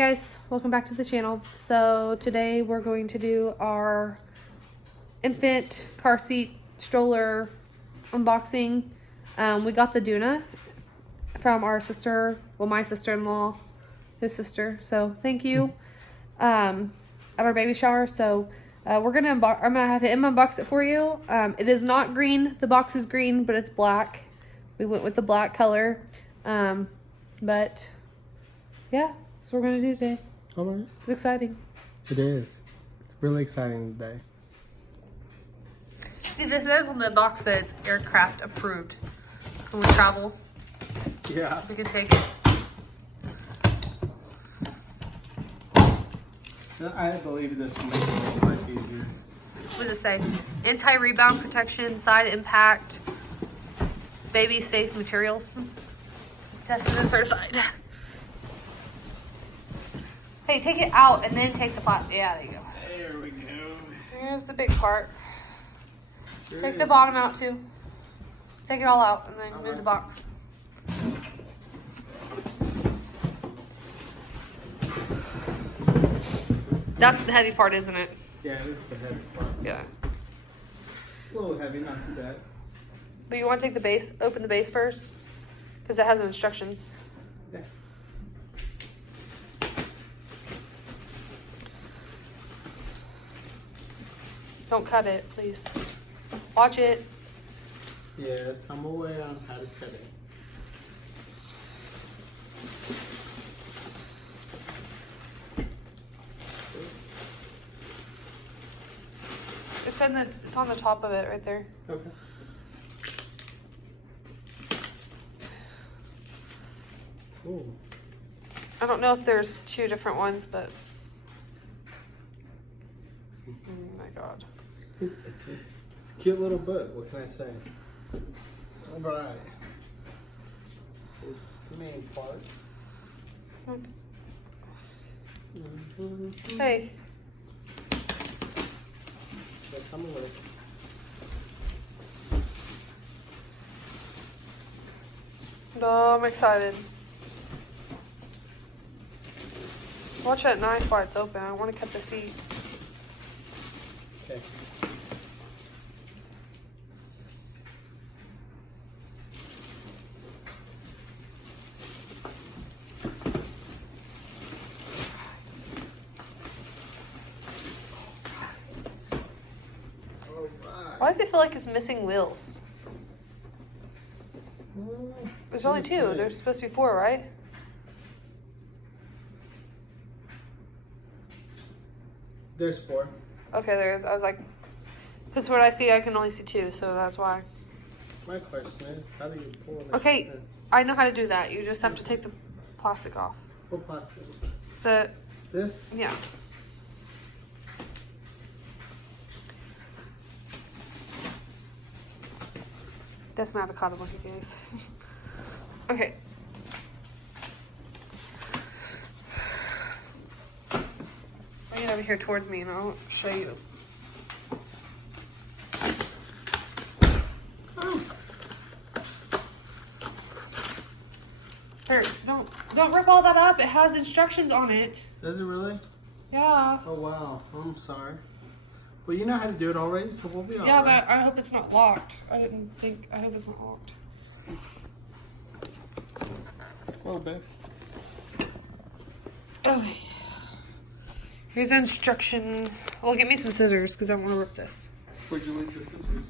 guys, welcome back to the channel. So today we're going to do our infant car seat stroller unboxing. We got the Doona from our sister, well, my sister-in-law, his sister. So thank you at our baby shower. So we're gonna I'm gonna have him unbox it for you. It is not green. The box is green, but it's black. We went with the black color. But yeah. That's what we're going to do today. All right. It's exciting. It is. Really exciting today. See, this says on the box that it's aircraft approved. So when we travel, yeah, we can take it. I believe this will make it a little bit easier. What does it say? Anti-rebound protection, side impact, baby safe materials. Tested and certified. Hey, take it out and then take the pot. Yeah, there you go. There we go. Here's the big part. Take the bottom out too. Take it all out and then remove the box. That's the heavy part, isn't it? Yeah, this is the heavy part. Yeah. It's a little heavy, not too bad. But you want to take the base, open the base first? Because it has instructions. Yeah. Don't cut it, please. Watch it. Yes, I'm aware on how to cut it. It's on the top of it right there. Okay. Ooh. I don't know if there's two different ones, but oh my god. It's a cute little book. What can I say? All right. The main part. Hey. Yes, I'm aware. No, I'm excited. Watch that knife while it's open. I want to cut the seat. Okay. Why does it feel like it's missing wheels? There's only two. There's supposed to be four, right? There's four. Okay, there is. I was like, because what I see, I can only see two, so that's why. My question is, how do you pull this? Okay, I know how to do that. You just have to take the plastic off. What plastic? This? Yeah. That's my avocado monkey, guys. Okay. Bring it over here towards me and I'll show you. Oh. Here, don't rip all that up. It has instructions on it. Does it really? Yeah. Oh wow. I'm sorry. Well, you know how to do it already, so we'll be all right. Yeah, but I hope it's not locked. I hope it's not locked. Well, babe. Okay. Here's the instruction. Well, get me some scissors because I don't want to rip this. Where'd you leave the scissors?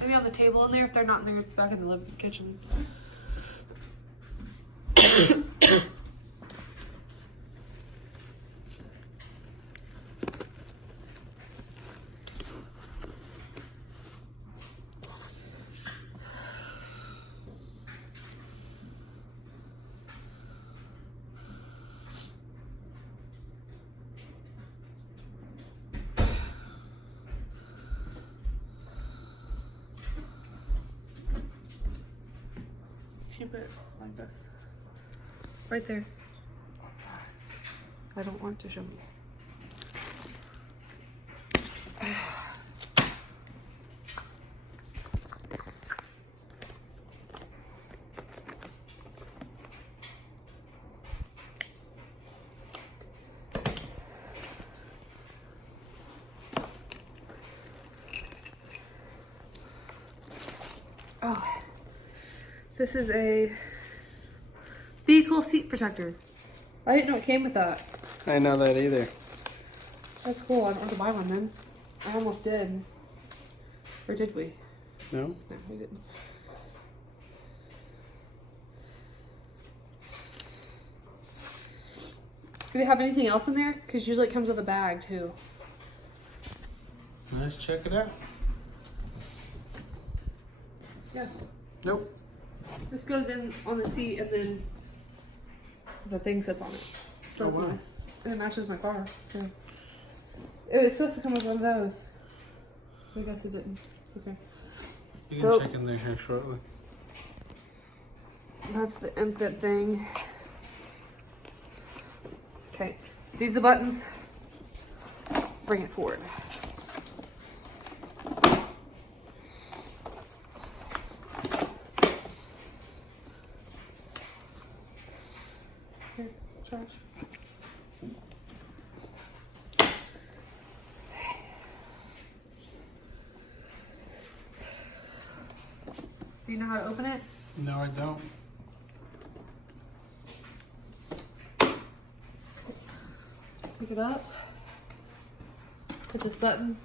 Maybe on the table in there. If they're not in there, it's back in the kitchen. Keep it like this. Right there. I don't want to show you. Oh, this is a vehicle seat protector. I didn't know it came with that. I know that either. That's cool. I don't have to buy one then. I almost did. Or did we? No? No, we didn't. Do we have anything else in there? Because usually it comes with a bag too. Let's check it out. Yeah. Nope. This goes in on the seat and then the thing sits on it. So that's wow. nice. And it matches my car. So it was supposed to come with one of those. But I guess it didn't. It's okay. You So- can check in there here shortly. That's the infant thing. Okay. These are the buttons. Bring it forward. Here, Josh. Do you know how to open it? No, I don't. Pick it up. Put this button.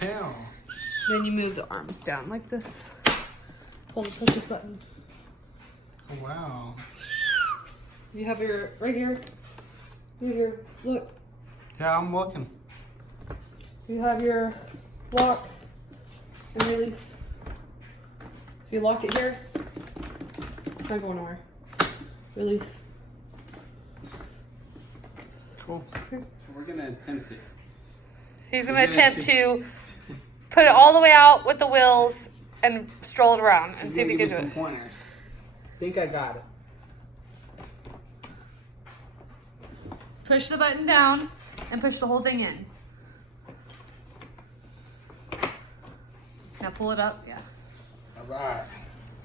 Hell. Then you move the arms down like this. Push this button. Oh, wow. You have your right here. Right here. Look. Yeah, I'm looking. You have your lock and release. So you lock it here. Not going nowhere. Release. Cool. So we're gonna attempt it. He's gonna attempt to put it all the way out with the wheels and stroll it around and see if he can do some it. pointers. Think I got it. Push the button down and push the whole thing in. Now pull it up. Yeah. All right.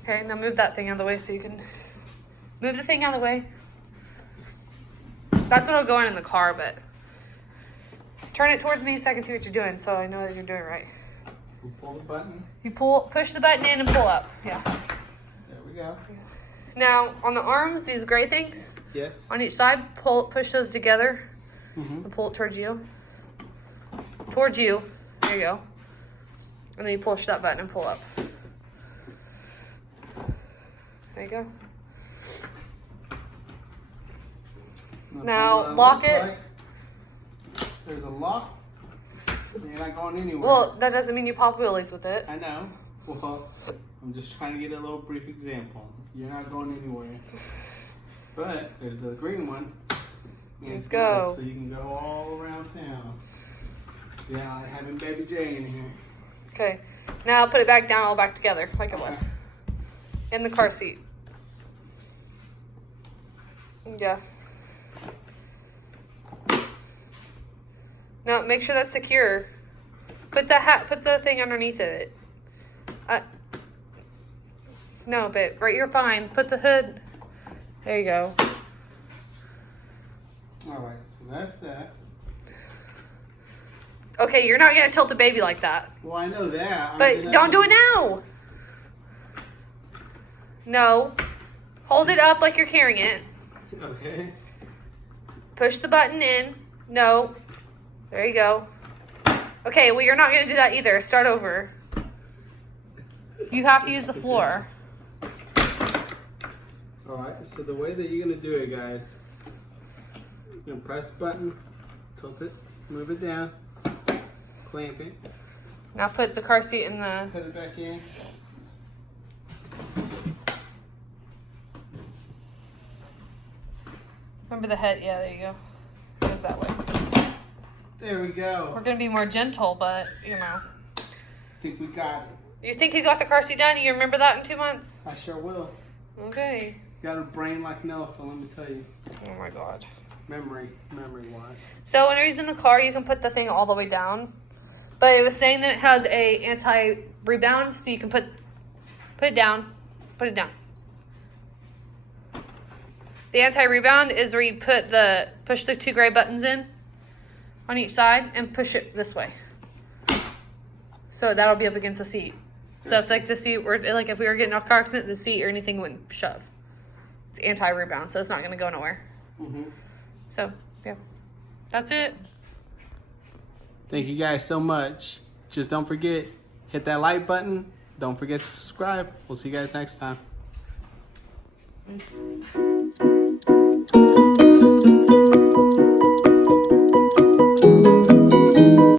Okay, now move that thing out of the way so you can move the thing out of the way. That's what'll go in the car, but turn it towards me so I can see what you're doing, so I know that you're doing it right. We pull the button. You push the button in and pull up. Yeah. There we go. Now on the arms, these gray things Yes. on each side, push those together and pull it towards you. Towards you. There you go. And then you push that button and pull up. There you go. Now, lock it. Like. There's a lock. You're not going anywhere. Well, that doesn't mean you pop wheelies with it. I know. Well, I'm just trying to get a little brief example. You're not going anywhere. But there's the green one. Let's go. So you can go all around town. Yeah, like having Baby J in here. Okay. Now put it back down, all back together, like it was. In the car seat. Yeah. No, make sure that's secure. Put the thing underneath it. No, but right, you're fine. Put the hood. There you go. Alright, so that's that. Okay, you're not gonna tilt the baby like that. Well, I know that. But don't do it now. No. Hold it up like you're carrying it. Okay. Push the button in. No. There you go. Okay, well, you're not going to do that either. Start over. You have to use the floor. Alright, so the way that you're going to do it, guys, you're going to press the button, tilt it, move it down, clamp it, Now put the car seat in the... put it back in. Remember the head? Yeah, there you go. It goes that way. There we go. We're going to be more gentle, but, you know. Think we got it. You think you got the car seat done? You remember that in 2 months? I sure will. Okay. Got a brain like an elephant, let me tell you. Oh, my God. Memory wise. So when you're using the car, you can put the thing all the way down. But it was saying that it has a anti-rebound, so you can put it down. Put it down. The anti-rebound is where you push the 2 gray buttons in on each side and push it this way. So that'll be up against the seat. So if like the seat were like if we were getting a car accident, the seat or anything wouldn't shove. It's anti-rebound, so it's not gonna go nowhere. So yeah, that's it. Thank you guys so much. Just don't forget, hit that like button. Don't forget to subscribe. We'll see you guys next time.